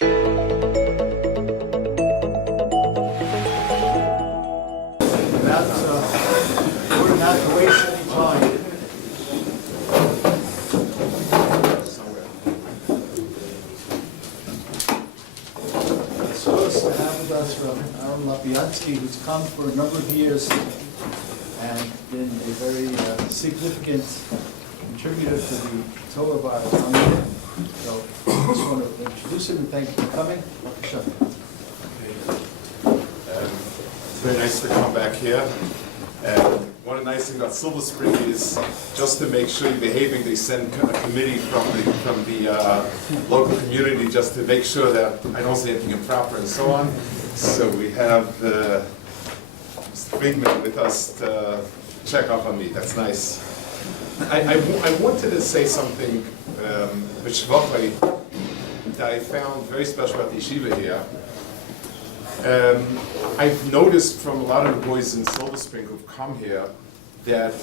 We're not to waste any time. It's supposed to have with us Rabbi Ahron Lopiansky, who's come for a number of years and been a very significant contributor to the Torah of our time. So I just want to introduce him and thank you for coming. It's very nice to come back here. And one nice thing about Silver Spring is just to make sure you're behaving, they send a committee from the local community just to make sure that I don't say anything improper and so on. So we have Mr. Friedman with us to check up on me. That's nice. I wanted to say something that I found very special about the yeshiva here. I've noticed from a lot of the boys in Silver Spring who've come here that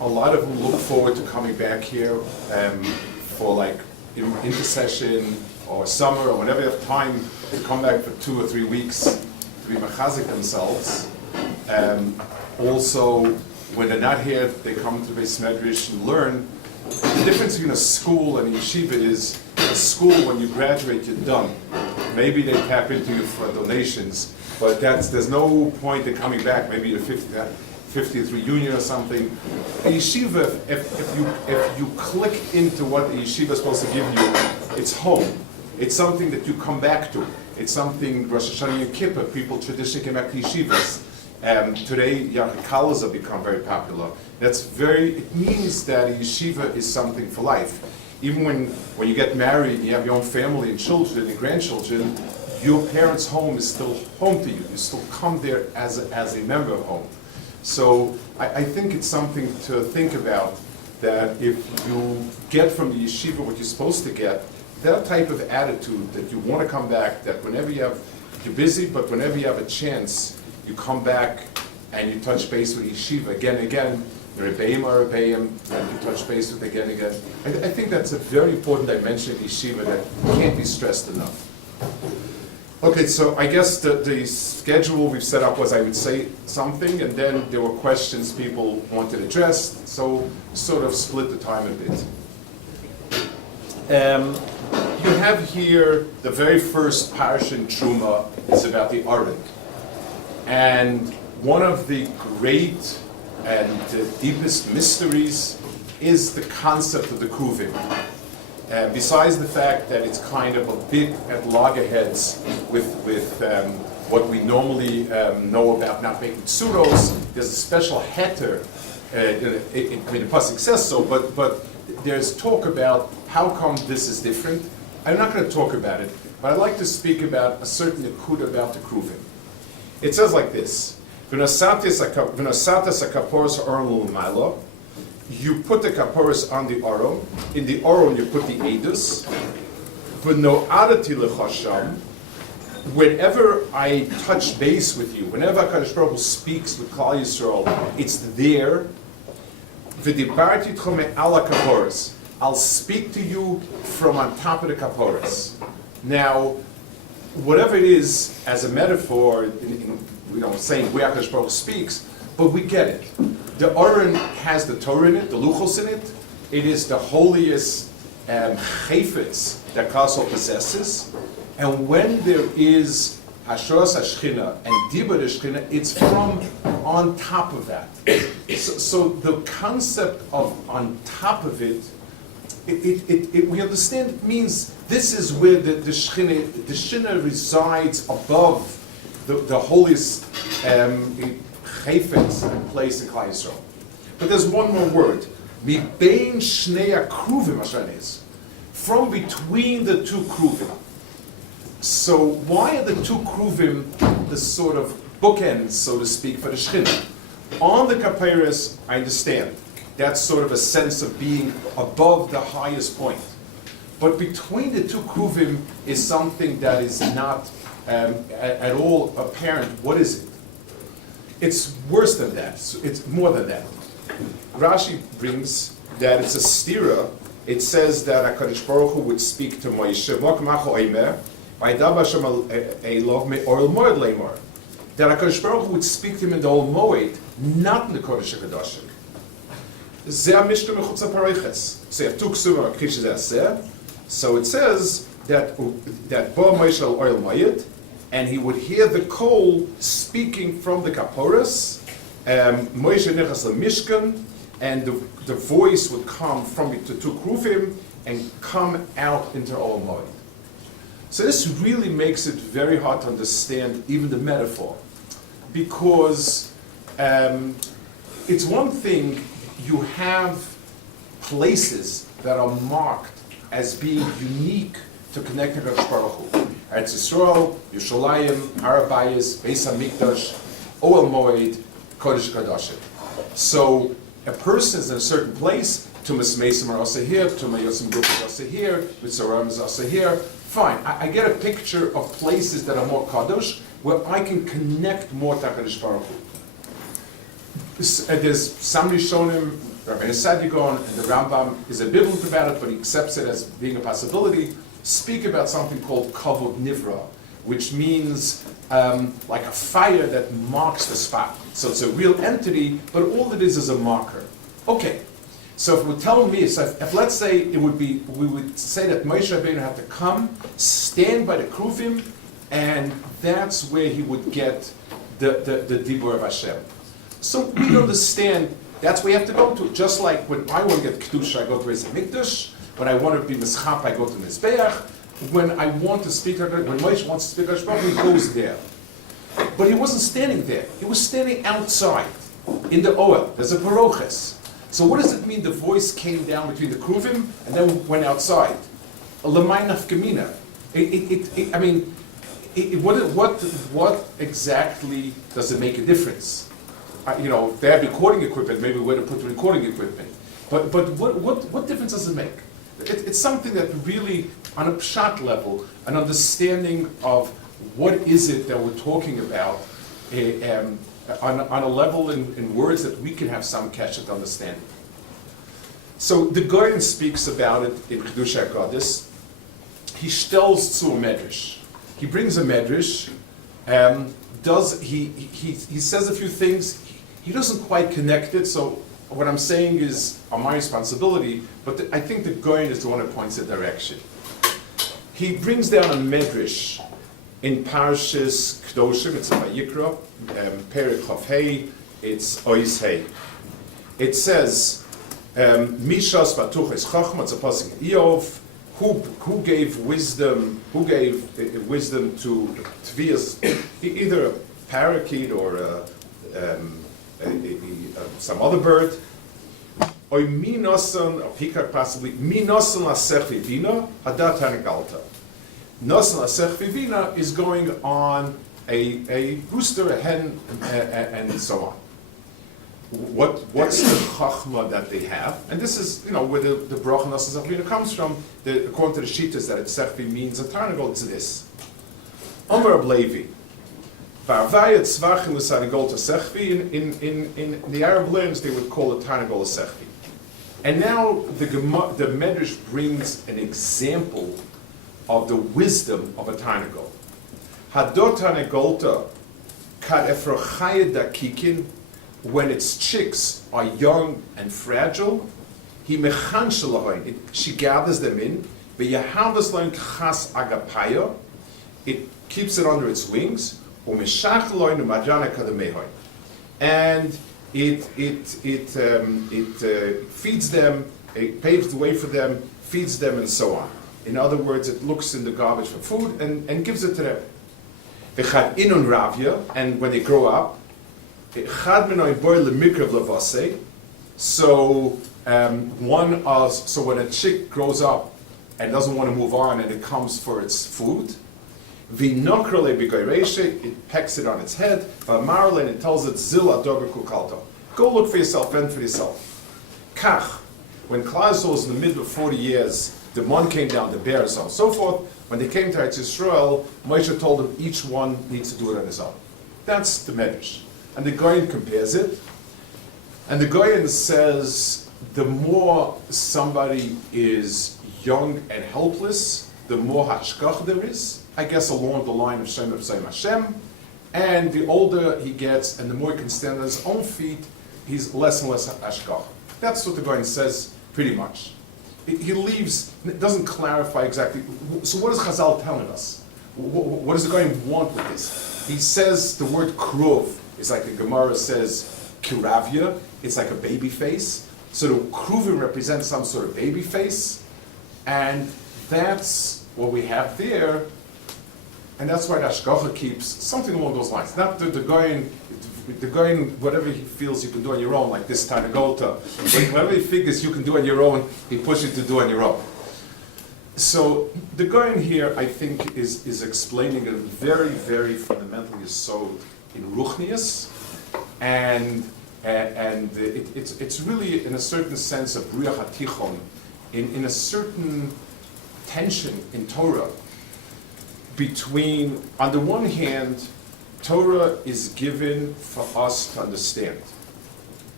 a lot of them look forward to coming back here for like intercession or summer or whenever they have time to come back for 2 or 3 weeks to be mechazik themselves. Also, when they're not here, they come to Beis Medrash and learn. The difference between a school and a yeshiva is a school, when you graduate, you're done. Maybe they tap into you for donations, but there's no point in coming back. Maybe your 50th reunion or something. A yeshiva, if you click into what the yeshiva is supposed to give you, it's home. It's something that you come back to. It's something, Rosh Hashanah and Kippur, people traditionally came back to yeshivas. Today, Yachikalas have become very popular. It means that a yeshiva is something for life. Even when you get married and you have your own family and children and grandchildren, your parents' home is still home to you. You still come there as a member of home. So I think it's something to think about, that if you get from the yeshiva what you're supposed to get, that type of attitude that you want to come back, that you're busy, but whenever you have a chance, you come back and you touch base with yeshiva again and again. The Rabbeim are Rabbeim, and you touch base with again and again. I think that's a very important dimension of yeshiva that can't be stressed enough. Okay, so I guess the schedule we've set up was I would say something, and then there were questions people wanted addressed, so sort of split the time a bit. You have here the very first Parasha in Truma is about the Ahron. And one of the great and the deepest mysteries is the concept of the Kruvim. Besides the fact that it's kind of a bit at loggerheads with what we normally know about not making tsuros, there's a special heter, the pasuk says so, but there's talk about how come this is different. I'm not going to talk about it, but I'd like to speak about a certain nekuda about the Kruvim. It says like this: you put the kaporos on the Ahron. In the Ahron you put the edus. Whenever I touch base with you, whenever HaKadosh Baruch Hu speaks with Klal Yisrael, it's there. I'll speak to you from on top of the kaporos. Now, whatever it is, as a metaphor, saying where HaKadosh Baruch Hu speaks, but we get it. The Ahron has the Torah in it, the Luchos in it. It is the holiest chayfetz that Kasol possesses. And when there is Hashoras HaShechina and Dibur HaShechina, it's from on top of that. So the concept of on top of it, we understand it means this is where the Shechina resides above the holiest chayfetz place in Klal Yisrael. But there's one more word. Mi bein shnei kruvim, from between the two kruvim. So why are the two kruvim the sort of bookends, so to speak, for the Shechina? On the kaperes, I understand. That's sort of a sense of being above the highest point. But between the two kruvim is something that is not at all apparent. What is it? It's worse than that. It's more than that. Rashi brings that it's a stira. It says that HaKadosh Baruch Hu would speak to Moshe, Vaydaber Hashem Elov me'Ohel Moed Leimor. That HaKadosh Baruch Hu would speak to him in the Ohel Moed, not in the Kodesh HaKadoshim. Zeh Mishnah Mechutz HaParoches. So you have two ksuvim Krish Zeh. So it says that Bo Moshe al Ohel Moed, and he would hear the kol speaking from the Kaporos. Moshe Nechas LeMishkan, and the voice would come from the two kruvim and come out into Ohel Moed. So this really makes it very hard to understand even the metaphor, because it's one thing you have places that are marked as being unique to connect to Kadosh Baruch Hu. Eretz Yisrael, Yerushalayim, Rabbi, Beis HaMikdash, Ohel Moed, Kodesh Kadoshim. So a person is in a certain place, Tumas Mesim are also here, Tumas Yosim Guf is also here, Mitzaram is also here. Fine, I get a picture of places that are more Kadosh, where I can connect more to HaKadosh Baruch Hu. There's some Rishonim, Rabbi Sadigon, and the Rambam is ambivalent about it, but he accepts it as being a possibility, speak about something called Kavod Nivra, which means like a fire that marks the spot. So it's a real entity, but all it is a marker. Okay, so if we're telling me, so if let's say we would say that Moshe Rabbeinu had to come, stand by the Kruvim, and that's where he would get the Dibur of Hashem. So we understand that's where you have to go to. Just like when I want to get Kedusha, I go to Beis HaMikdash. When I want to be Mischap, I go to Mizbeach. When I want to speak, when Moshe wants to speak Hashem, he goes there. But he wasn't standing there. He was standing outside, in the Ohel. There's a Paroches. So what does it mean the voice came down between the Kruvim and then went outside? A Lamai Nafkamina. What exactly does it make a difference? If they have recording equipment, maybe where to put the recording equipment. But what difference does it make? It's something that really, on a pshat level, an understanding of what is it that we're talking about on a level in words that we can have some keshet understanding. So the Goyen speaks about it in Kedusha HaKodesh. He stells zu a medrash. He brings a medrash. He says a few things. He doesn't quite connect it. So what I'm saying is on my responsibility. But I think the Goyen is the one that points the direction. He brings down a medrash in Parashas Kedoshim. It's a Vayikra, Perek Chav Hei. It's Ois Hei. It says, Mishas Batuches Chachma. It's a pasuk in Eov. Who gave wisdom? Who gave wisdom to Tvias? Either a parakeet or some other bird. Or minosan, or peacock possibly. Minosan lasech vivina hadat hanigalta. Nosan lasech vivina is going on a rooster, a hen, and so on. What's the chachma that they have? And this is, where the bracha Nosan Zechvina comes from. According to the Shitas, that Zechvi means a tarnagol. It's this. Omer Rab Levi. Varvayat tzvachim l'sanagol to Zechvi. In the Arab lands, they would call it tarnagol a Zechvi. And now the Medrash brings an example of the wisdom of a tarnagol. Hadot tarnagolta kad efrochayed dakikin. When its chicks are young and fragile, she gathers them in. It keeps it under its wings, and it feeds them, it paves the way for them, feeds them, and so on. In other words, it looks in the garbage for food and gives it to them. And when they grow up, so when a chick grows up and doesn't want to move on and it comes for its food, it pecks it on its head, and it tells it, go look for yourself, fend for yourself. When Klal was in the middle of 40 years, the mon came down, the bear, so on and so forth. When they came to Eretz Yisrael, Moshe told them each one needs to do it on his own. That's the medrash. And the Goyen compares it. And the Goyen says, the more somebody is young and helpless, the more hashgach there is, I guess along the line of Shem B'Sayim Hashem, and the older he gets and the more he can stand on his own feet, he's less and less hashgach. That's what the Goyen says pretty much. He leaves, it doesn't clarify exactly, so what is Chazal telling us? What does the Goyen want with this? He says the word kruv is like the Gemara says kiravya, it's like a baby face. So the kruvim represents some sort of baby face, and that's what we have there, and that's why the Hashgacha keeps something along those lines. Not the Goyen, whatever he feels you can do on your own, like this time of Golta. Whatever he figures you can do on your own, he pushes you to do on your own. So the Goyen here, I think, is explaining a very, very fundamental yesod in Ruchnius, and it's really, in a certain sense, a Briach HaTichon, in a certain tension in Torah between, on the one hand, Torah is given for us to understand.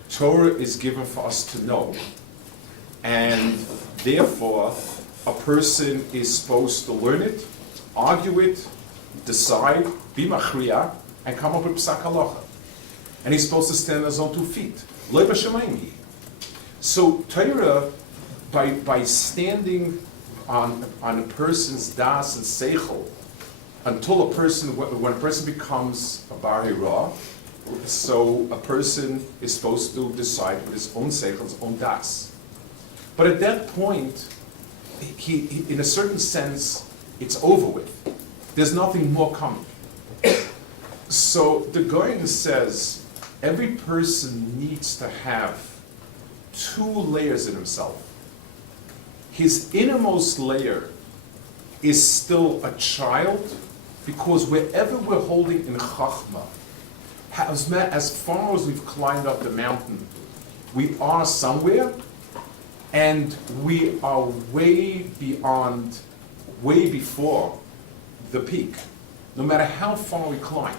Torah is given for us to know. And therefore, a person is supposed to learn it, argue it, decide, be machriya, and come up with psak halacha. And he's supposed to stand on his own 2 feet. Lo b'shamayim hi. So Torah, by standing on a person's das and seichel, until when a person becomes a bar hira, so a person is supposed to decide with his own seichel, his own das. But at that point, he in a certain sense, it's over with. There's nothing more coming. So the Goyen says, every person needs to have 2 layers in himself. His innermost layer is still a child, because wherever we're holding in Chachma, as far as we've climbed up the mountain, we are somewhere, and we are way beyond, way before the peak, no matter how far we climb.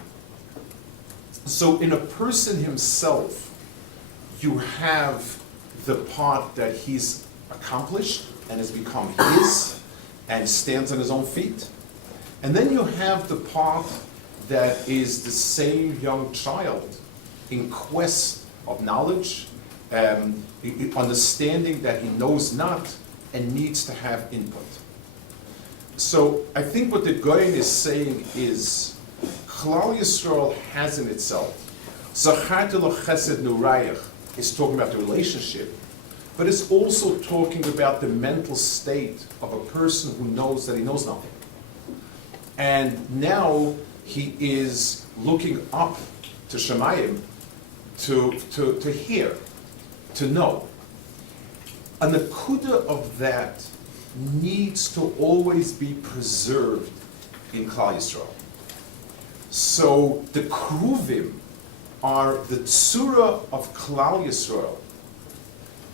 So in a person himself, you have the part that he's accomplished and has become his and stands on his own feet. And then you have the part that is the same young child in quest of knowledge, understanding that he knows not and needs to have input. So I think what the Goyen is saying is, Klal Yisrael has in itself, Zacharti lo chesed nurayach is talking about the relationship, but it's also talking about the mental state of a person who knows that he knows nothing. And now he is looking up to Shemayim to hear, to know. And the kuda of that needs to always be preserved in Klal Yisrael. So the kruvim are the tzura of Klal Yisrael,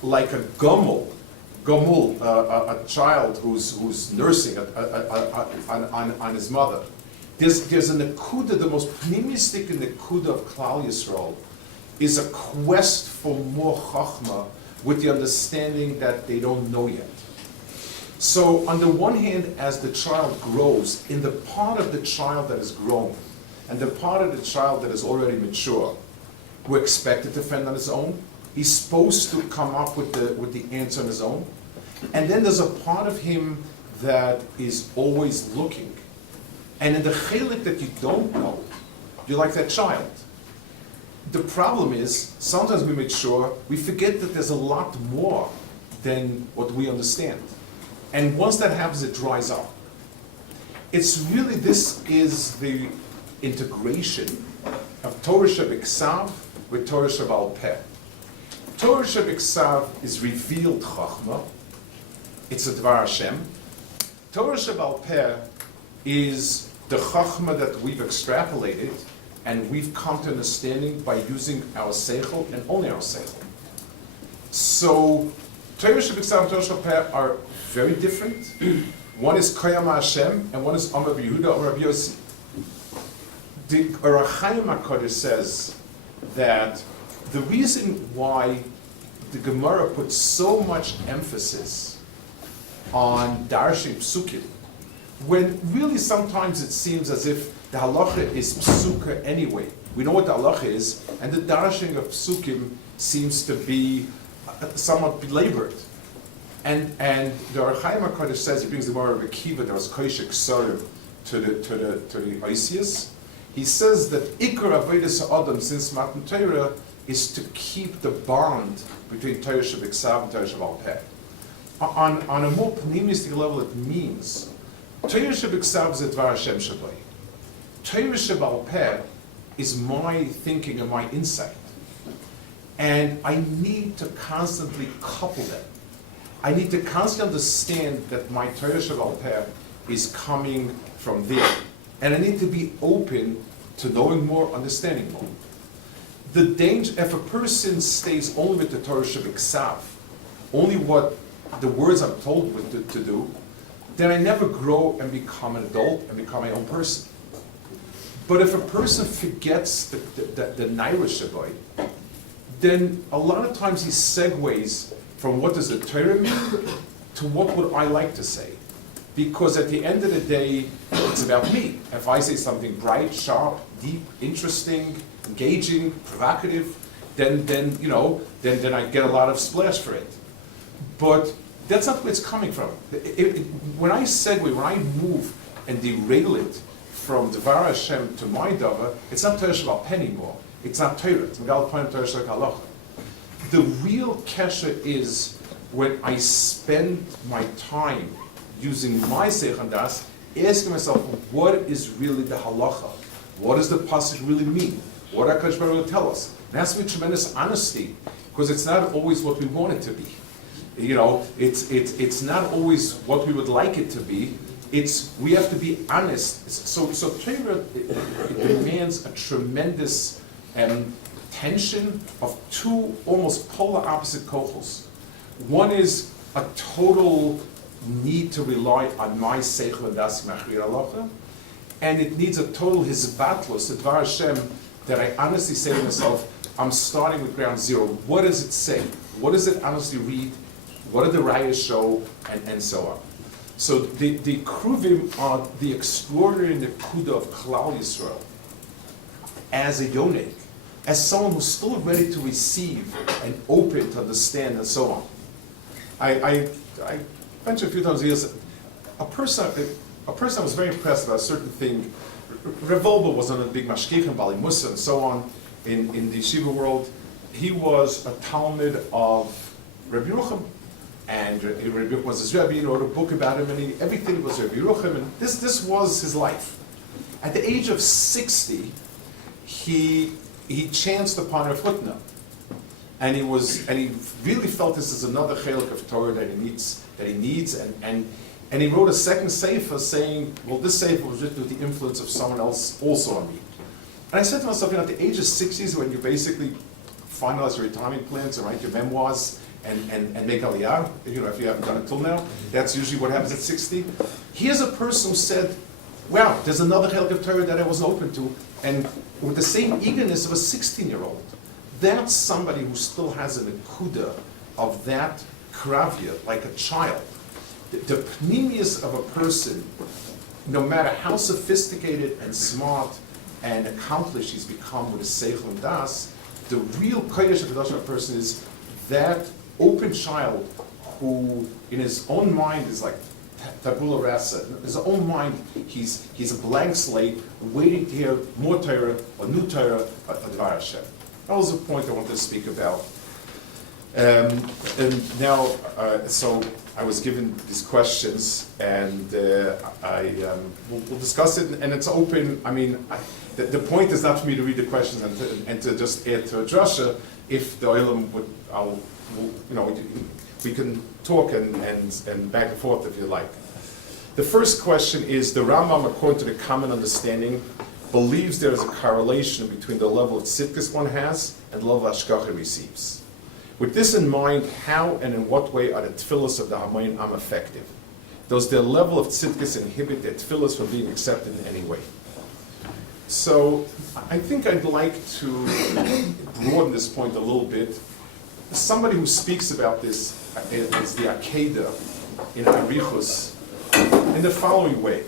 like a gomel, a child who's nursing on his mother. There's a nekuda, the most pnimistic nekuda of Klal Yisrael is a quest for more chachma with the understanding that they don't know yet. So on the one hand, as the child grows, in the part of the child that is grown, and the part of the child that is already mature, who expected to fend on his own, he's supposed to come up with the answer on his own. And then there's a part of him that is always looking. And in the chelik that you don't know, you're like that child. The problem is, sometimes we mature, we forget that there's a lot more than what we understand. And once that happens, it dries up. It's really, this is the integration of Torah Shebiksav with Torah Shebal Peh. Torah Shebiksav is revealed Chachma. It's a Dvar Hashem. Torah Shebal Peh is the Chachma that we've extrapolated and we've come to understanding by using our Seichel and only our Seichel. So Torah Shebiksav and Torah Shebal Peh are very different. One is Koyam Hashem and one is Amar Yehuda or Rabbi Yossi. The Orach Chaim HaKodesh says that the reason why the Gemara puts so much emphasis on Darshing Psukim when really sometimes it seems as if the halacha is psuka anyway. We know what the halacha is, and the darshing of psukim seems to be somewhat belabored. And the Archaim HaKadosh says, he brings the Gemara of Akiva, there was koshek sorim to the Isius. He says that Ikar Avodas Adam since Matan Torah is to keep the bond between Torah Shabbat and Torah Shabbat Peh. On a more pneumistic level, it means Torah Shabbat is Dvar Hashem Shabbai. Torah Shabbat Peh is my thinking and my insight. And I need to constantly couple them. I need to constantly understand that my Torah Shabbat Peh is coming from there. And I need to be open to knowing more, understanding more. The danger, if a person stays only with the Torah Shabbat, only what the words I'm told to do, then I never grow and become an adult and become my own person. But if a person forgets the Naira Shabbai, then a lot of times he segues from what does the Torah mean to what would I like to say. Because at the end of the day, it's about me. If I say something bright, sharp, deep, interesting, engaging, provocative, then I get a lot of splash for it. But that's not where it's coming from. When I segue, when I move and derail it from Dvar Hashem to my Dava, it's not Torah Shabbat Peh anymore. It's not Torah. It's Megal Poem Torah Shabbat Halacha. The real kesher is when I spend my time using my Seich and Das, asking myself, what is really the halacha? What does the pasuk really mean? What does HaKadosh Baruch Hu tell us? And it has to be tremendous honesty, because it's not always what we want it to be. It's not always what we would like it to be. We have to be honest. So Torah it demands a tremendous tension of two almost polar opposite kochos. One is a total need to rely on my seichel and das machrir halacha, and it needs a total hizbatlus, the Dvar Hashem, that I honestly say to myself, I'm starting with ground zero. What does it say? What does it honestly read? What do the rayas show? And so on. So the kruvim are the extraordinary nekuda of Klal Yisrael as a yonik, as someone who's still ready to receive and open to understand and so on. I mentioned a few times years, a person I was very impressed about a certain thing. Rav Wolbe was on a big mashkich Bali Musa and so on in the yeshiva world. He was a Talmud of Rabbi Yerucham, and Rabbi Yerucham was his Rabbi, and wrote a book about him, and everything was Rabbi Yerucham, and this was his life. At the age of 60, he chanced upon a footnote. And he really felt this is another chelik of Torah that he needs, and he wrote a second sefer saying, well, this sefer was written with the influence of someone else also on me. And I said to myself, at the age of 60s, when you basically finalize your retirement plans and write your memoirs and make aliyah, if you haven't done it till now, that's usually what happens at 60. Here's a person who said, wow, there's another chelik of Torah that I wasn't open to, and with the same eagerness of a 16-year-old. That's somebody who still has a nekuda of that kravya, like a child. The pneumius of a person, no matter how sophisticated and smart and accomplished he's become with his seichel and das, the real kodesh of a person is that open child who, in his own mind, is like tabula rasa. In his own mind, he's a blank slate, waiting to hear more Torah, a new Torah, a Dvar Hashem. That was the point I wanted to speak about. And now, so I was given these questions, and we'll discuss it, and it's open. I mean, the point is not for me to read the questions and to just add to a drasha. If the oilam would, we can talk and back and forth if you like. The first question is, the Rambam, according to the common understanding, believes there is a correlation between the level of tzidkus one has and the level of hashgacha receives. With this in mind, how and in what way are the tefillos of the Hamayim Am effective? Does their level of tzidkus inhibit their tefillos from being accepted in any way? So I think I'd like to broaden this point a little bit. Somebody who speaks about this is the Akedah in Arichus in the following way.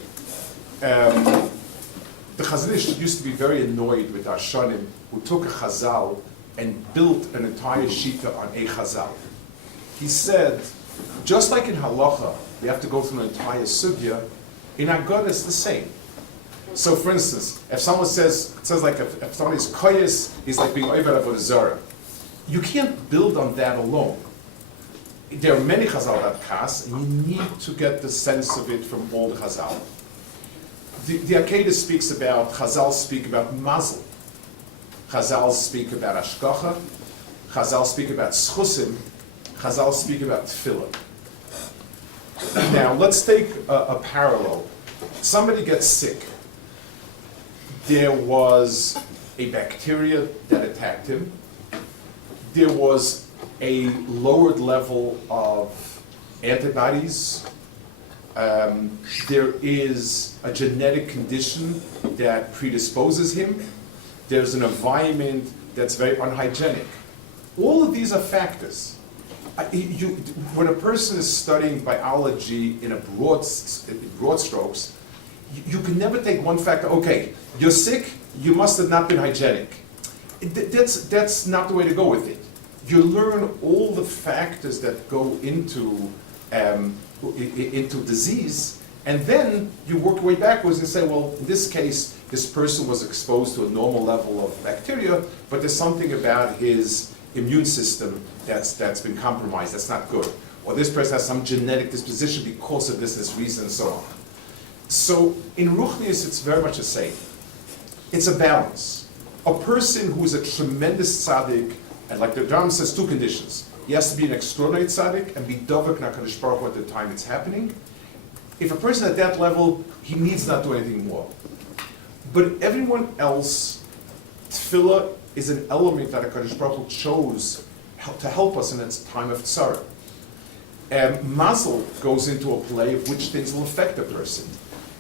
The Chazon Ish used to be very annoyed with Darshanim who took a Chazal and built an entire Shita on a Chazal. He said, just like in Halacha, we have to go through an entire Sugya, in Agada it's the same. So for instance, if someone says like if someone is koyes, he's like being over avodah zarah. You can't build on that alone. There are many Chazal that pass, and you need to get the sense of it from all the Chazal. The Akedah speaks about, Chazal speak about mazel. Chazal speak about ashkacha. Chazal speak about schusim. Chazal speak about tefillah. Now let's take a parallel. Somebody gets sick. There was a bacteria that attacked him. There was a lowered level of antibodies. There is a genetic condition that predisposes him. There's an environment that's very unhygienic. All of these are factors. When a person is studying biology in broad strokes, you can never take one factor. Okay, you're sick. You must have not been hygienic. That's not the way to go with it. You learn all the factors that go into disease, and then you work your way backwards and say, well, in this case, this person was exposed to a normal level of bacteria, but there's something about his immune system that's been compromised, that's not good. Or this person has some genetic disposition because of this reason, and so on. So in Ruchnius, it's very much the same. It's a balance. A person who is a tremendous tzaddik, and like the Rambam says, two conditions. He has to be an extraordinary tzaddik and be dovek nakadosh baruch hu at the time it's happening. If a person at that level, he needs not do anything more. But everyone else, tefillah is an element that HaKadosh Baruch Hu chose to help us in its time of tzara. Mazel goes into a play of which things will affect a person.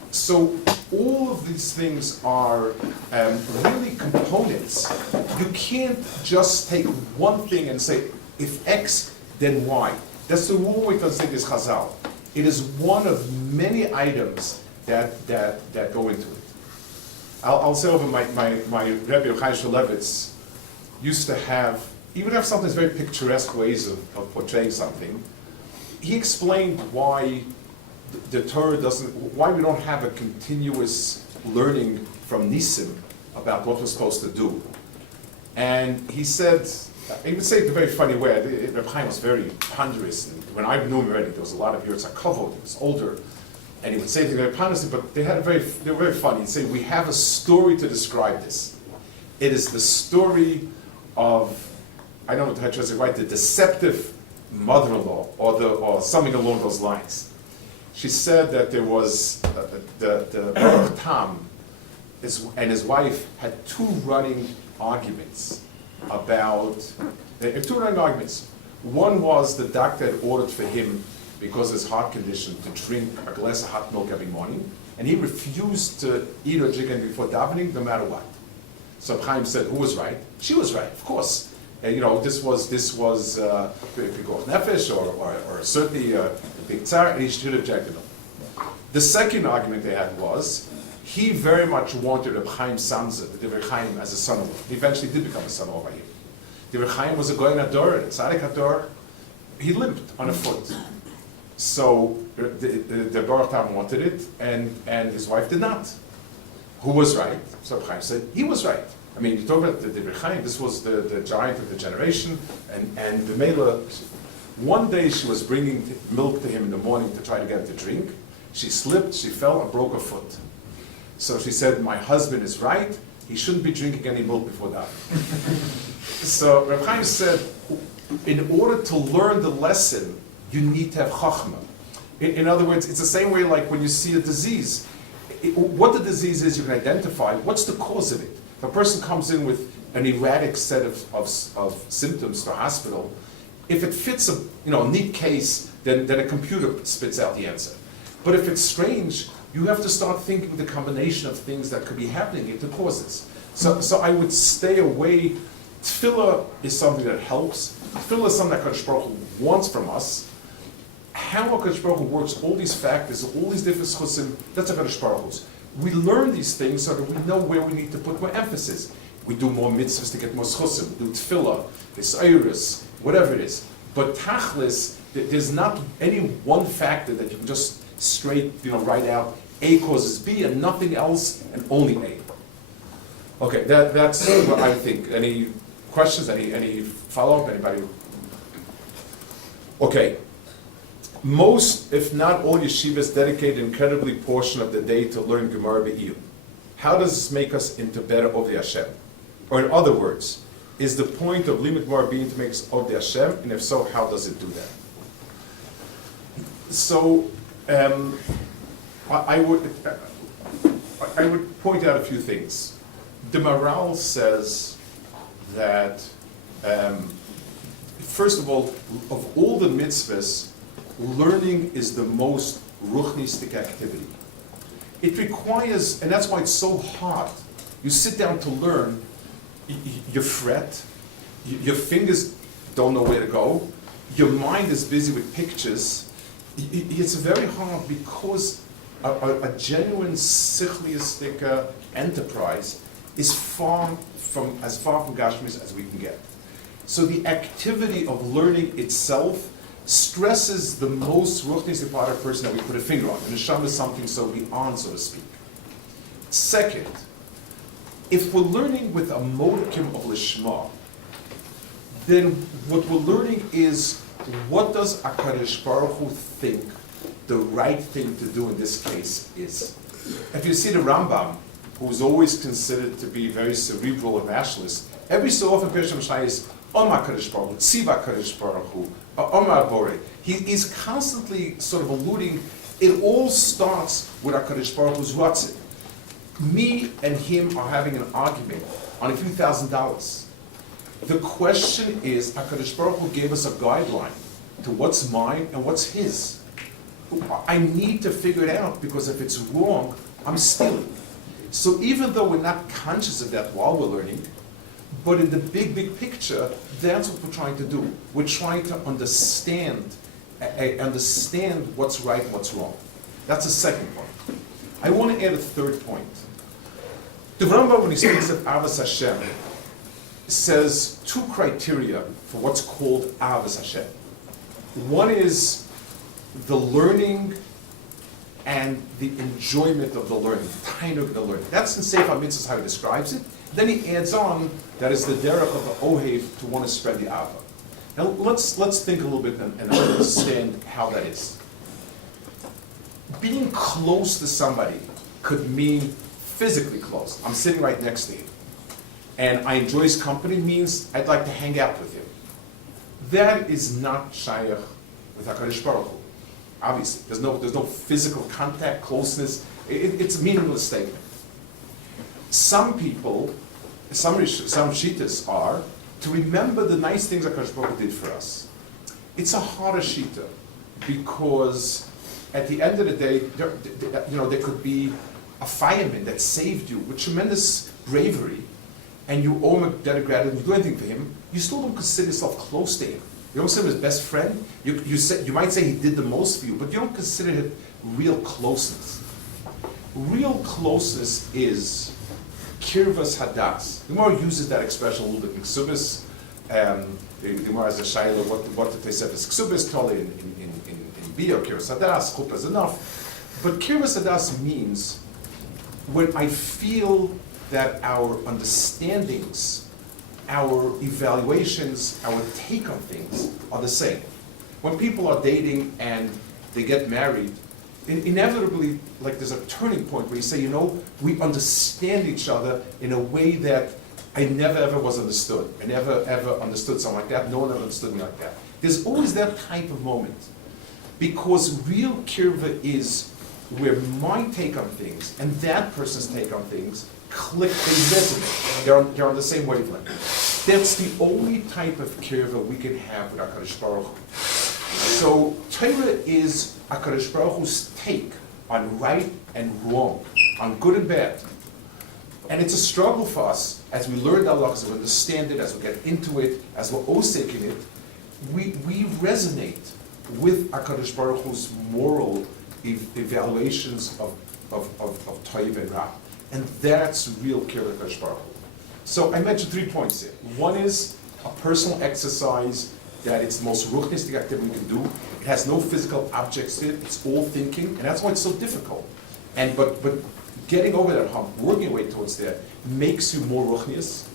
So all of these things are really components. You can't just take one thing and say, if X, then Y. That's the rule we consider is Chazal. It is one of many items that go into it. I'll say over my Rabbi Yochai Shulevitz used to have, he would have sometimes very picturesque ways of portraying something. He explained why the Torah why we don't have a continuous learning from Nisim about what we're supposed to do. And he said, he would say it in a very funny way. Reb Chaim was very ponderous, and when I knew him already, there was a lot of years at Kavod. He was older, and he would say things very ponderous, but they were very funny. He'd say, we have a story to describe this. It is the story of, I don't know how to translate right, the deceptive mother-in-law, or something along those lines. She said that there was the Baruch Tam and his wife had two running arguments. One was the doctor had ordered for him, because of his heart condition, to drink a glass of hot milk every morning, and he refused to eat or drink anything before davening, no matter what. So Chaim said, who was right? She was right, of course. And this was Pikuach Nefesh, or certainly a big tsar, and he should have rejected him. The second argument they had was, he very much wanted Reb Chaim Samza, the Divrei Chaim, as a son-in-law. He eventually did become a son-in-law by him. Divrei Chaim was a Goyen Hador, a Tzaddik Hador. He limped on a foot. So the Baruch Tam wanted it, and his wife did not. Who was right? So Chaim said, he was right. I mean, you talk about the Divrei Chaim, this was the giant of the generation, and the Mela, one day she was bringing milk to him in the morning to try to get him to drink. She slipped, she fell, and broke her foot. So she said, my husband is right, he shouldn't be drinking any milk before that. So Reb Chaim said, in order to learn the lesson, you need to have chachma. In other words, it's the same way like when you see a disease. What the disease is, you can identify, what's the cause of it? If a person comes in with an erratic set of symptoms to a hospital, if it fits a neat case, then a computer spits out the answer. But if it's strange, you have to start thinking the combination of things that could be happening into causes. So I would stay away. Tefillah is something that helps. Tefillah is something that Kadosh Baruch Hu wants from us. how HaKadosh Baruch Hu works, all these factors, all these different chusim, that's HaKadosh Baruch Hu's. We learn these things so that we know where we need to put more emphasis. We do more mitzvahs to get more chusim, we do tefillah, this iris, whatever it is. But tachlis, there's not any one factor that you can just straight, write out A causes B and nothing else and only A. Okay, that's what I think. Any questions? Any follow-up? Anybody? Okay. Most, if not all, yeshivas dedicate an incredibly portion of the day to learn Gemara Be'iyum. How does this make us into better Ovdei Hashem? Or in other words, is the point of Limud Gemara being to make us Ovdei Hashem? And if so, how does it do that? So, I would point out a few things. The Maral says that, first of all the mitzvahs, learning is the most ruchnistic activity. It requires, and that's why it's so hard. You sit down to learn, you fret, your fingers don't know where to go, your mind is busy with pictures. It's very hard because a genuine sichliistic enterprise is far from Gashmis as we can get. So the activity of learning itself stresses the most ruchnistic part of a person that we put a finger on. And Neshama is something so beyond, so to speak. Second, if we're learning with a modicum of lishma, then what we're learning is, what does HaKadosh Baruch Hu think the right thing to do in this case is? If you see the Rambam, who is always considered to be very cerebral and rationalist, every so often Pirush HaMashai is Omar HaKadosh Baruch Hu, Tziva HaKadosh Baruch Hu, Omar Borei. He's constantly sort of alluding, it all starts with HaKadosh Baruch Hu's Ratzin. Me and him are having an argument on a few $1,000s. The question is, HaKadosh Baruch Hu gave us a guideline to what's mine and what's his. I need to figure it out, because if it's wrong, I'm stealing. So even though we're not conscious of that while we're learning, but in the big picture, that's what we're trying to do. We're trying to understand what's right and what's wrong. That's the second point. I want to add a third point. The Rambam, when he speaks of Avas Hashem, says two criteria for what's called Avas Hashem. One is the learning and the enjoyment of the learning, tainug of the learning. That's in Sefer HaMitzvahs how he describes it. Then he adds on that is the derech of the Ohev to want to spread the Ava. Now let's think a little bit and understand how that is. Being close to somebody could mean physically close. I'm sitting right next to him, and I enjoy his company, means I'd like to hang out with him. That is not shayach with HaKadosh Baruch Hu. Obviously, there's no physical contact, closeness. It's a meaningless statement. Some people, some shitas are to remember the nice things HaKadosh Baruch Hu did for us. It's a harder shita, because at the end of the day, there could be a fireman that saved you with tremendous bravery, and you owe him a debt of gratitude, you do anything for him, you still don't consider yourself close to him. You don't consider him his best friend. You might say he did the most for you, but you don't consider it real closeness. Real closeness is kirvas hadas. The Gemara uses that expression a little bit in Ksubis. The Gemara has a shayla, what did they say? Ksubis totally in Bia, kirvas hadas, chuppah is enough. But kirvas hadas means when I feel that our understandings, our evaluations, our take on things are the same. When people are dating and they get married, inevitably, like there's a turning point where you say, we understand each other in a way that I never ever was understood. I never ever understood someone like that. No one ever understood me like that. There's always that type of moment. Because real kirva is where my take on things and that person's take on things click, they resonate. They're on the same wavelength. That's the only type of kirva we can have with HaKadosh Baruch Hu. So Torah is HaKadosh Baruch Hu's take on right and wrong, on good and bad. And it's a struggle for us as we learn the halachas, as we understand it, as we get into it, as we're osek in it. We resonate with HaKadosh Baruch Hu's moral evaluations of Toiv and Ra. And that's real care of HaKadosh Baruch Hu. So I mentioned 3 points here. One is a personal exercise that it's the most ruchnistic activity we can do. It has no physical objects to it. It's all thinking, and that's why it's so difficult. And but getting over that hump, working your way towards that, makes you more ruchnius.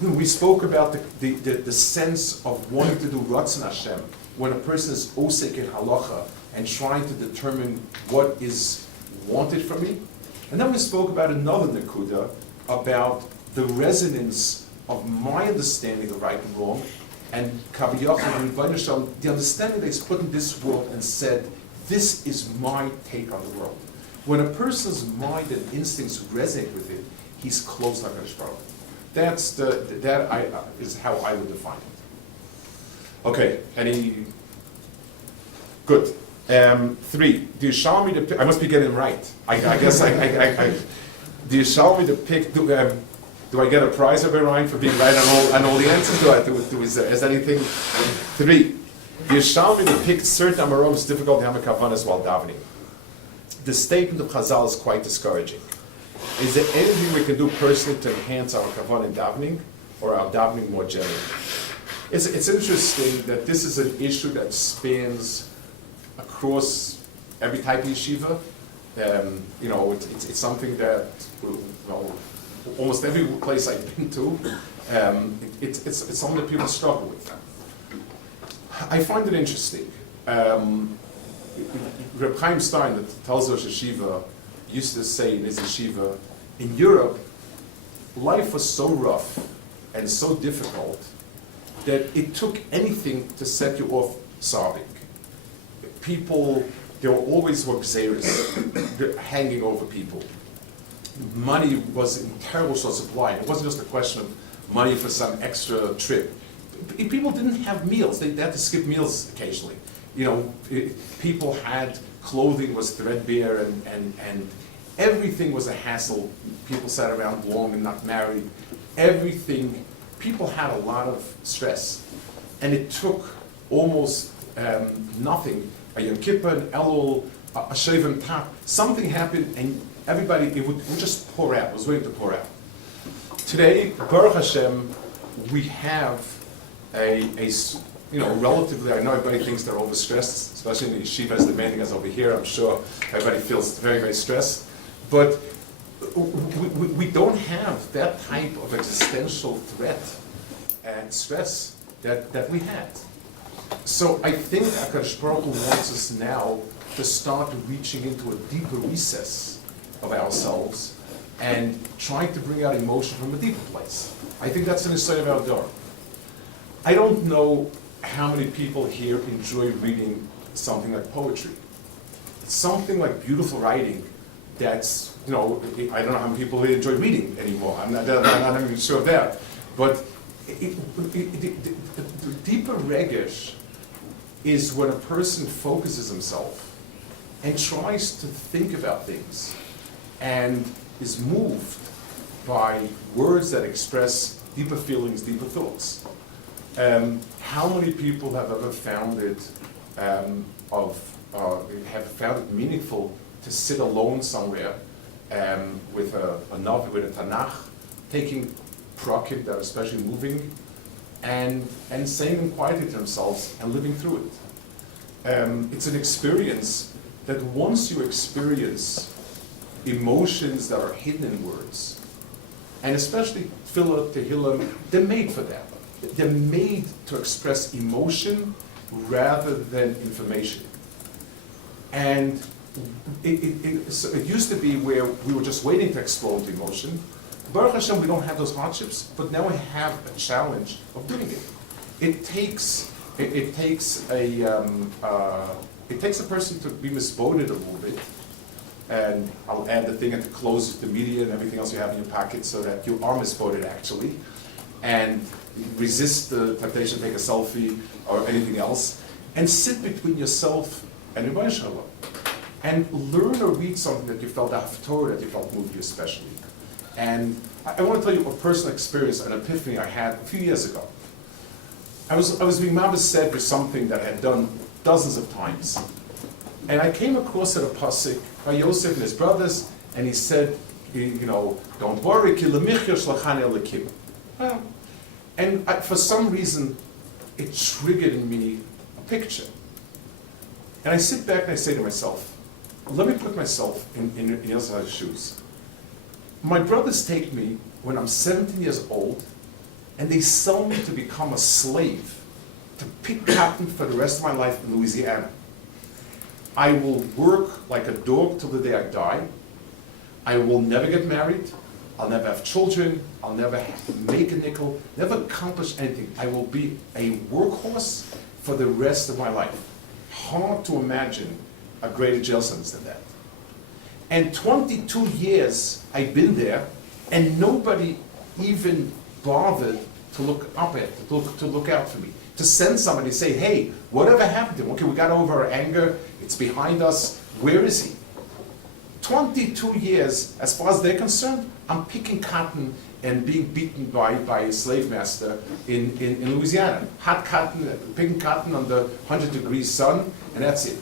We spoke about the sense of wanting to do Ratzon Hashem when a person is osek in halacha and trying to determine what is wanted from me. And then we spoke about another nekuda, about the resonance of my understanding of right and wrong, and Kaviyach and the understanding that he's put in this world and said, this is my take on the world. When a person's mind and instincts resonate with it, he's close to HaKadosh Baruch Hu. That's is how I would define it. Okay, good. 3, do you show me the pick? I must be getting them right. I guess do you show me the pick? Do I get a prize, Rabbi Ryan, for being right on all the answers? Is anything? 3, do you show me the pick? Certain Amarom is difficult to have a kavanas while davening. The statement of Chazal is quite discouraging. Is there anything we can do personally to enhance our kavanah in davening, or our davening more generally? It's interesting that this is an issue that spans across every type of yeshiva. It's something that, almost every place I've been to, it's something that people struggle with. I find it interesting. Reb Chaim Stein, that tells us yeshiva, used to say in his yeshiva, in Europe, life was so rough and so difficult that it took anything to set you off sobbing. People, there were always gzeiros hanging over people. Money was in terrible short supply. It wasn't just a question of money for some extra trip. People didn't have meals. They had to skip meals occasionally. People had clothing was threadbare and everything was a hassle. People sat around long and not married. Everything, people had a lot of stress. And it took almost nothing. A Yom Kippur, an Elul, a Shavim Tap, something happened and everybody, it would just pour out. It was waiting to pour out. Today, Baruch Hashem, we have a relatively, I know everybody thinks they're overstressed, especially in the yeshiva as demanding as over here. I'm sure everybody feels very, very stressed. But we don't have that type of existential threat and stress that we had. So I think HaKadosh Baruch Hu wants us now to start reaching into a deeper recess of ourselves and trying to bring out emotion from a deeper place. I think that's an insight of our door. I don't know how many people here enjoy reading something like poetry. Something like beautiful writing that's, I don't know how many people really enjoy reading anymore. I'm not even sure of that. But the deeper regesh is when a person focuses himself and tries to think about things and is moved by words that express deeper feelings, deeper thoughts. How many people have ever found it have found it meaningful to sit alone somewhere with a novel, with a Tanakh, taking prakim that are especially moving, and saying them quietly to themselves and living through it. It's an experience that once you experience emotions that are hidden in words, and especially Tefillah, Tehillim, they're made for that. They're made to express emotion rather than information. And it used to be where we were just waiting to explode the emotion. Baruch Hashem, we don't have those hardships, but now we have a challenge of doing it. It takes a person to be misboded a little bit, and I'll add the thing at the close of the media and everything else you have in your pocket so that you are misboded actually, and resist the temptation to take a selfie or anything else, and sit between yourself and your Rebbe Shalom, and learn or read something that you felt haftorah, that you felt moved you especially. And I want to tell you a personal experience, an epiphany I had a few years ago. I was being said for something that I had done dozens of times. And I came across at a pasuk by Yosef and his brothers, and he said, don't worry, and for some reason, it triggered in me a picture. And I sit back and I say to myself, let me put myself in Elsa's shoes. My brothers take me when I'm 17 years old, and they sell me to become a slave, to pick cotton for the rest of my life in Louisiana. I will work like a dog till the day I die. I will never get married. I'll never have children. I'll never make a nickel, never accomplish anything. I will be a workhorse for the rest of my life. Hard to imagine a greater jail sentence than that. And 22 years I've been there, and nobody even bothered to look up at, to look out for me, to send somebody to say, hey, whatever happened to him? Okay, we got over our anger, it's behind us, where is he? 22 years, as far as they're concerned, I'm picking cotton and being beaten by a slave master in Louisiana. Hot cotton, picking cotton under 100 degrees sun, and that's it.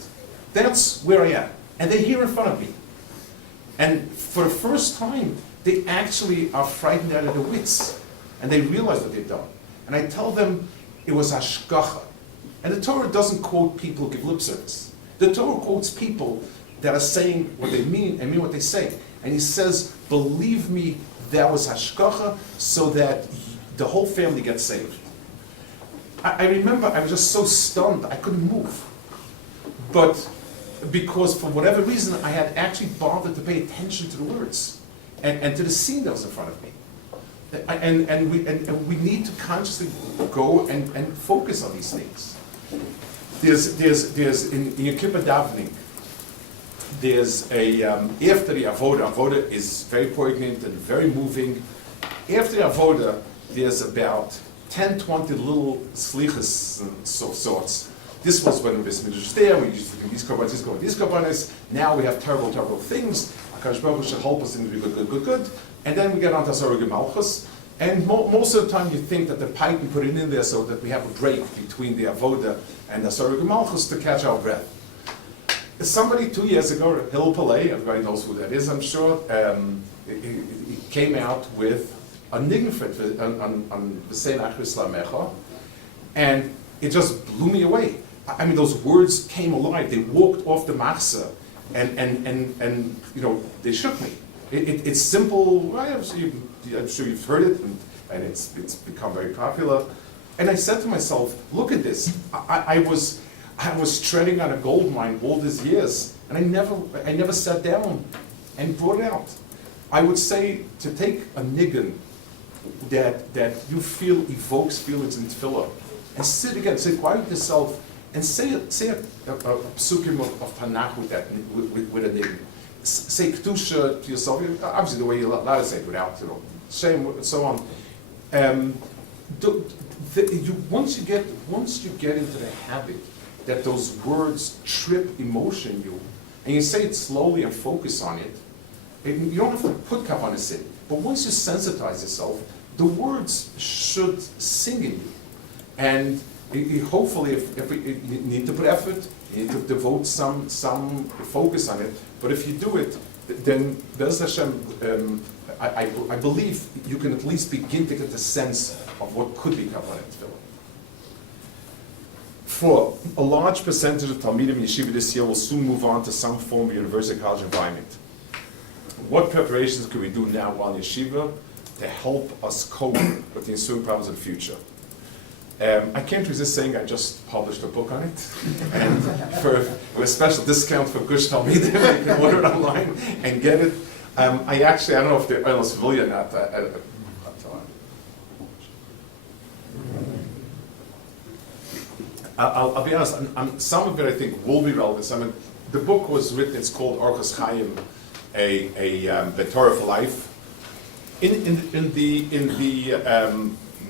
That's where I am. And they're here in front of me. And for the first time, they actually are frightened out of their wits. And they realize what they've done. And I tell them it was hashgacha. And the Torah doesn't quote people who give lip service. The Torah quotes people that are saying what they mean and mean what they say. And he says, believe me, that was hashgacha, so that the whole family gets saved. I remember I was just so stunned, I couldn't move. But because for whatever reason, I had actually bothered to pay attention to the words and to the scene that was in front of me. And we need to consciously go and focus on these things. There's in Yom Kippur davening, there's a, after the avoda, avoda is very poignant and very moving. After the avoda, there's about 10, 20 little slichas of sorts. This was when the Beis Midrash was there, we used to do these korbanos. Now we have terrible, terrible things. HaKadosh Baruch Hu should help us in to be good. And then we get on to Asarug Malchus. And most of the time you think that the pipe, we put it in there so that we have a break between the avoda and the Asarug Malchus to catch our breath. Somebody 2 years ago, Hillel Paley, everybody knows who that is, I'm sure, he came out with a nignifrit on the Sein Achris Lamecha, and it just blew me away. I mean, those words came alive. They walked off the machzor, and they shook me. It's simple. I'm sure you've heard it, and it's become very popular. And I said to myself, look at this. I was treading on a gold mine all these years, and I never sat down and brought it out. I would say to take a niggun that you feel evokes feelings in tefillah, and sit quiet with yourself, and say a psukim of Tanakh with a niggun. Say kedusha to yourself, obviously the way you're allowed to say it without shame and so on. Once you get into the habit that those words trip emotion in you, and you say it slowly and focus on it, you don't have to put kavanah in, but once you sensitize yourself, the words should sing in you. And hopefully, if you need to put effort, you need to devote some focus on it. But if you do it, then Be'ez Hashem, I believe you can at least begin to get a sense of what could be Kabbalah and Tefillah. For a large percentage of Talmidim in Yeshiva this year will soon move on to some form of university college environment. What preparations can we do now while in Yeshiva to help us cope with the ensuing problems of the future? I can't resist saying I just published a book on it, and for a special discount for Gush Talmidim, you can order it online and get it. I don't know if they're almost familiar or not. I'll be honest, some of it I think will be relevant. The book was written, it's called Orchos Chaim, a Torah for Life. In the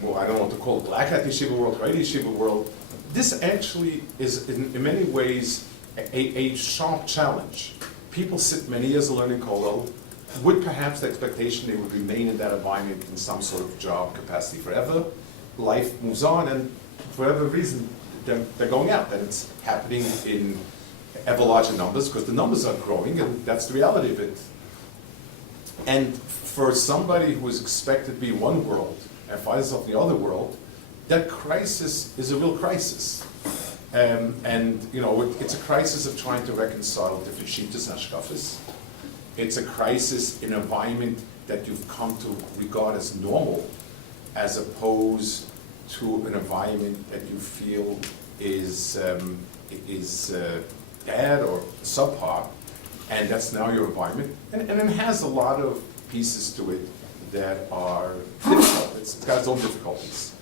well, I don't know what to call it, black hat yeshiva world, white yeshiva world, this actually is in many ways a sharp challenge. People sit many years of learning kollel with perhaps the expectation they would remain in that environment in some sort of job capacity forever. Life moves on, and for whatever reason, they're going out. And it's happening in ever larger numbers because the numbers are growing, and that's the reality of it. And for somebody who is expected to be one world and finds himself in the other world, that crisis is a real crisis. And you know, it's a crisis of trying to reconcile different shittas and hashkafas. It's a crisis in an environment that you've come to regard as normal, as opposed to an environment that you feel is bad or subpar, and that's now your environment. And it has a lot of pieces to it that are difficult. It's got its own difficulties.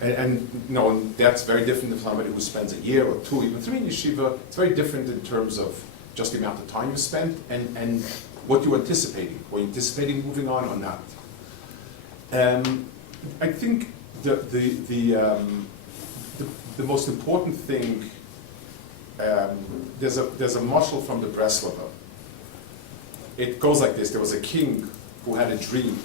And you know, and that's very different than somebody who spends a year or two, even 3 in yeshiva. It's very different in terms of just the amount of time you spent and what you're anticipating. Are you anticipating moving on or not? I think the most important thing, there's a mashal from the Breslava. It goes like this: there was a king who had a dream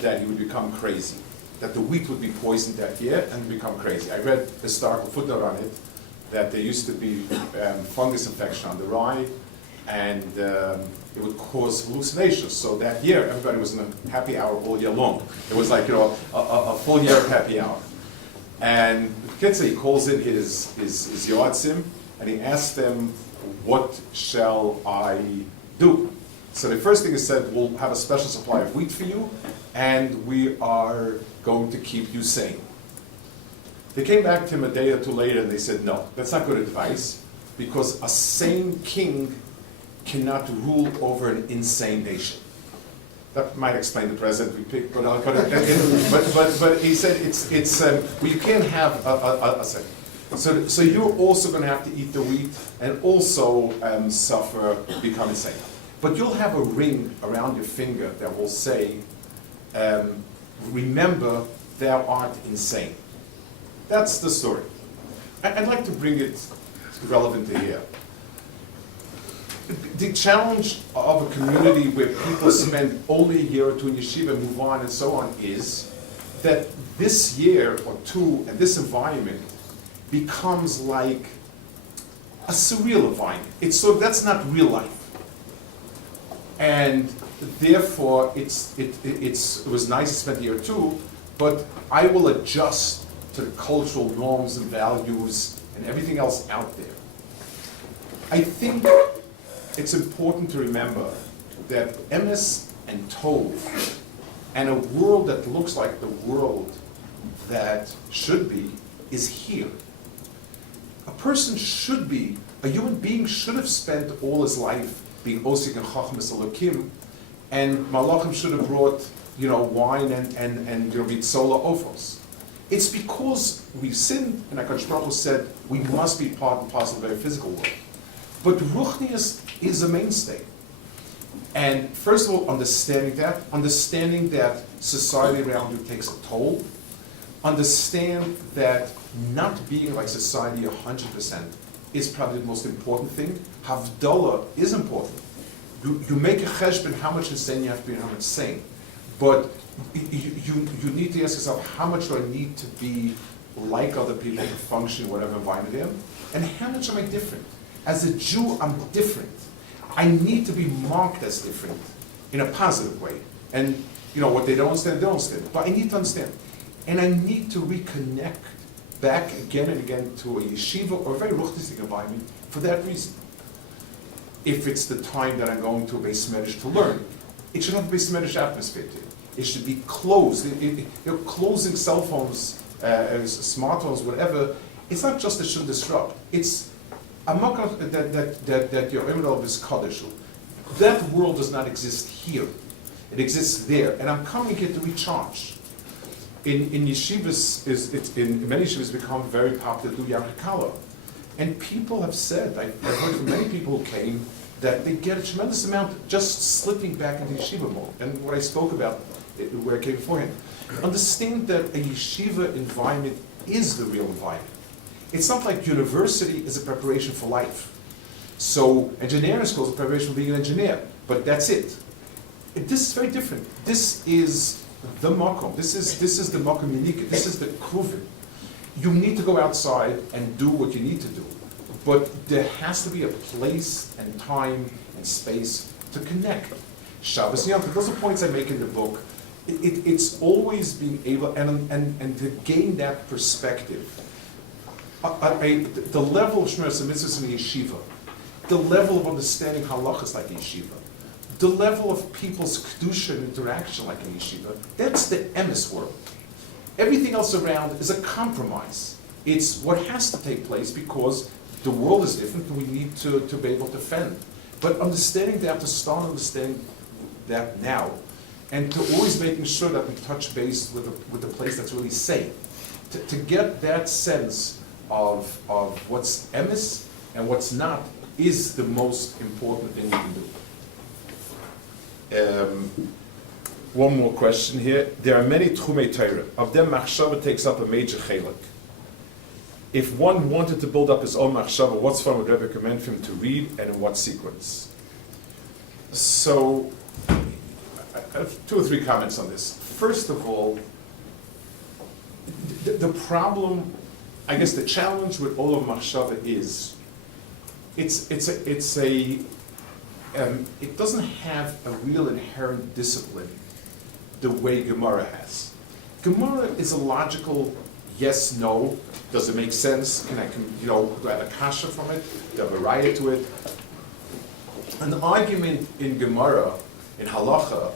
that he would become crazy, that the wheat would be poisoned that year and become crazy. I read a historical footnote on it, that there used to be fungus infection on the rye, and it would cause hallucinations. So that year, everybody was in a happy hour all year long. It was like, you know, a full year of happy hour. And the Kitzur, he calls in his Yoatzim, and he asks them, what shall I do? So the first thing is said, we'll have a special supply of wheat for you, and we are going to keep you sane. They came back to him a day or two later, and they said, no, that's not good advice, because a sane king cannot rule over an insane nation. That might explain the president we picked, but I'll put it in. But he said well, you can't have a second. So you're also going to have to eat the wheat and also suffer, become insane. But you'll have a ring around your finger that will say, remember, thou art insane. That's the story. I'd like to bring it relevant to here. The challenge of a community where people spend only a year or two in yeshiva, move on, and so on, is that this year or two and this environment becomes like a surreal environment. It's sort of, that's not real life. And therefore, it was nice to spend a year or two, but I will adjust to the cultural norms and values and everything else out there. I think it's important to remember that emes and tov and a world that looks like the world that should be is here. A human being should have spent all his life being osik and chachmas elokim, and malachim should have brought, you know, wine and you know, vitzola ovos. It's because we've sinned, and HaKadosh Baruch Hu said we must be part and parcel of the very physical world. But ruchnius is a mainstay. And first of all, understanding that society around you takes a toll, understand that not being like society 100% is probably the most important thing. Havdalah is important. You make a cheshbon how much insane you have to be and how much sane. But you need to ask yourself, how much do I need to be like other people to function in whatever environment I am? And how much am I different? As a Jew, I'm different. I need to be marked as different in a positive way. And you know, what they don't understand, they don't understand. But I need to understand. And I need to reconnect back again and again to a yeshiva or a very ruchnistic environment for that reason. If it's the time that I'm going to a beis medrash to learn, it should have a beis medrash atmosphere to it. It should be closed. Closing cell phones, smartphones, whatever, it's not just that it shouldn't disrupt. It's a makkah that your emerald is kaddish. That world does not exist here. It exists there. And I'm coming here to recharge. In yeshivas, in many yeshivas, become very popular to do yarchakala. And people have said, I've heard from many people who came, that they get a tremendous amount just slipping back into yeshiva mode. And what I spoke about, where I came beforehand. Understand that a yeshiva environment is the real environment. It's not like university is a preparation for life. So engineering school is a preparation for being an engineer, but that's it. This is very different. This is the makom. This is the makom unika. This is the kruvin. You need to go outside and do what you need to do. But there has to be a place and time and space to connect. Shabbos Yom Tov, those are points I make in the book. It's always being able, and to gain that perspective. The level of Shmiras HaMitzvos in the yeshiva, the level of understanding halachas like a yeshiva, the level of people's kedusha and interaction like a yeshiva, that's the emes world. Everything else around is a compromise. It's what has to take place because the world is different and we need to be able to fend. But understanding that, to start understanding that now, and to always making sure that we touch base with the place that's really safe. To get that sense of what's emes and what's not is the most important thing we can do. One more question here. There are many tchumei Torah. Of them, machshava takes up a major chelik. If one wanted to build up his own machshava, what sfar would Rebbe recommend for him to read and in what sequence? So, I have 2 or 3 comments on this. First of all, the problem, I guess the challenge with all of machshava is, it doesn't have a real inherent discipline the way Gemara has. Gemara is a logical yes, no. Does it make sense? Do I have a kasha from it? Do I have a raya to it? An argument in Gemara, in halacha,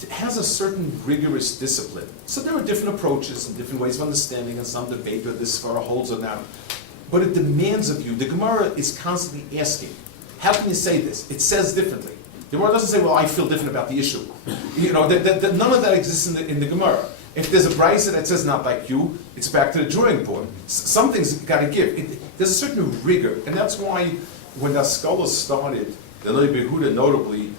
it has a certain rigorous discipline. So there are different approaches and different ways of understanding, and some debate whether this svara holds or not. But it demands of you. The Gemara is constantly asking, how can you say this? It says differently. The Gemara doesn't say, well, I feel different about the issue. None of that exists in the Gemara. If there's a brisa that says not like you, it's back to the drawing board. Something's got to give. There's a certain rigor, and that's why when the Haskalah started, the Rabbi Yehuda notably,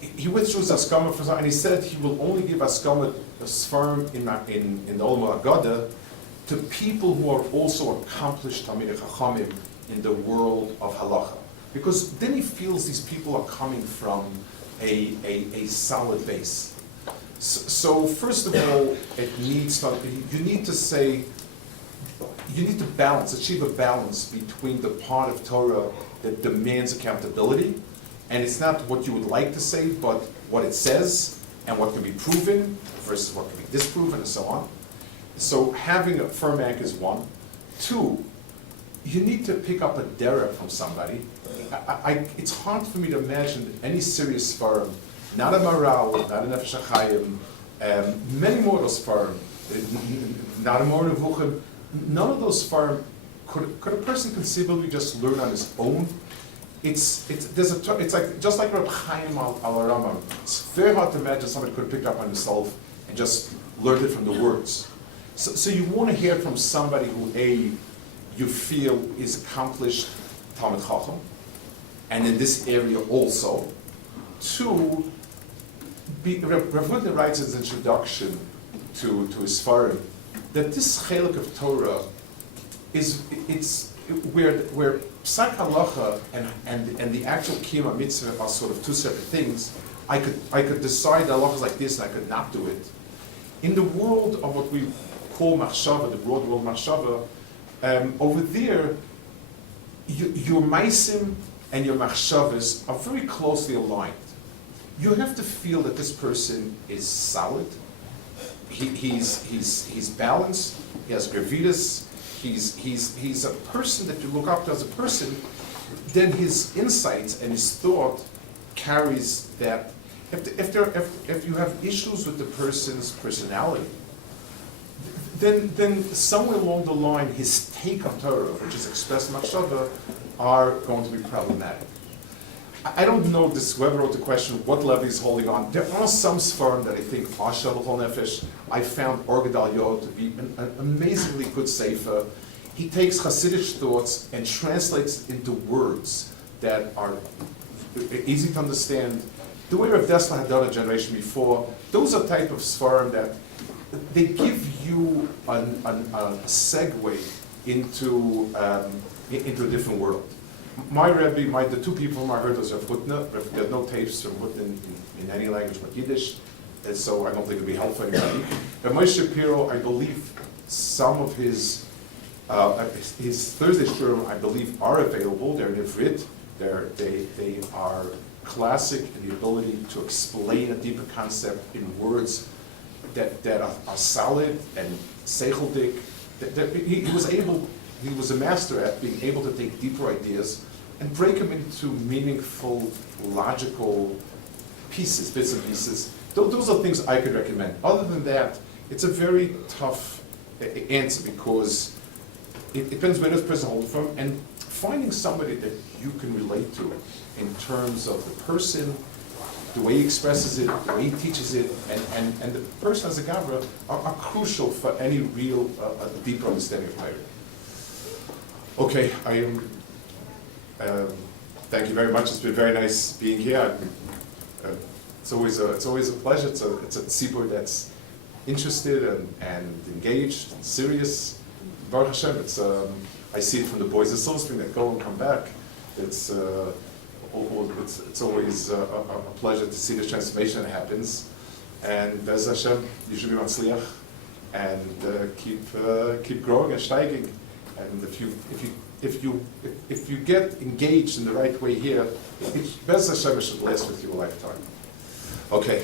he withdrew his Haskama for something, and he said he will only give Haskama a sfarm in the Olam Haggadah to people who are also accomplished Talmidei Chachamim in the world of halacha. Because then he feels these people are coming from a solid base. So first of all, you need to balance, achieve a balance between the part of Torah that demands accountability, and it's not what you would like to say, but what it says, and what can be proven, versus what can be disproven, and so on. So having a firm anchor is one. 2, you need to pick up a derech from somebody. It's hard for me to imagine any serious firm, not a Maral, not a Nefesh HaChaim, many more of those firm, not a Moreh Nevuchim, none of those firm, could a person conceivably just learn on his own? It's like just like Reb Chaim al Rambam. It's very hard to imagine somebody could have picked up on himself and just learned it from the words. So you want to hear from somebody who you feel is accomplished Talmid Chacham, and in this area also. 2, Rav Hutner writes in his introduction to his Sfarim that this chelik of Torah is where Psak Halacha and the actual Kiyum Mitzvah are sort of 2 separate things. I could decide that halacha is like this and I could not do it. In the world of what we call machshava, the broad world machshava, over there, your maisim and your machshavas are very closely aligned. You have to feel that this person is solid. He's balanced. He has gravitas. He's a person that you look up to as a person. Then his insights and his thought carries that. If you have issues with the person's personality, then somewhere along the line, his take on Torah, which is expressed in machshava, are going to be problematic. I don't know whoever wrote the question, what level he's holding on. There are some Sfarim that I think are Shel Chol Nefesh. I found Or Gedal Yod to be an amazingly good sefer. He takes Hasidic thoughts and translates it into words that are easy to understand. The way Rav Dessler had done a generation before, those are type of Sfarim that they give you a segue into a different world. My Rabbi, the 2 people whom I heard was Rav Hutner. There are no tapes from Hutner in any language but Yiddish, and so I don't think it would be helpful for anybody. But Moshe Shapiro, I believe some of his His Thursday shurim, I believe, are available. They're in Ivrit. They are classic in the ability to explain a deeper concept in words that are solid and seichel-dik. He was a master at being able to take deeper ideas and break them into meaningful, logical pieces, bits and pieces. Those are things I could recommend. Other than that, it's a very tough answer because it depends where this person holds from, and finding somebody that you can relate to in terms of the person, the way he expresses it, the way he teaches it, and the person as a Gavra are crucial for any real deeper understanding of Torah. Okay, thank you very much. It's been very nice being here. It's always a pleasure. It's a tzibur that's interested and engaged and serious. Baruch Hashem, I see it from the boys of Silver Spring that go and come back. It's always a pleasure to see the transformation that happens. And Bez Hashem, you should be matzliach and keep growing and steiging. And if you get engaged in the right way here, Bez Hashem should last with you a lifetime. Okay.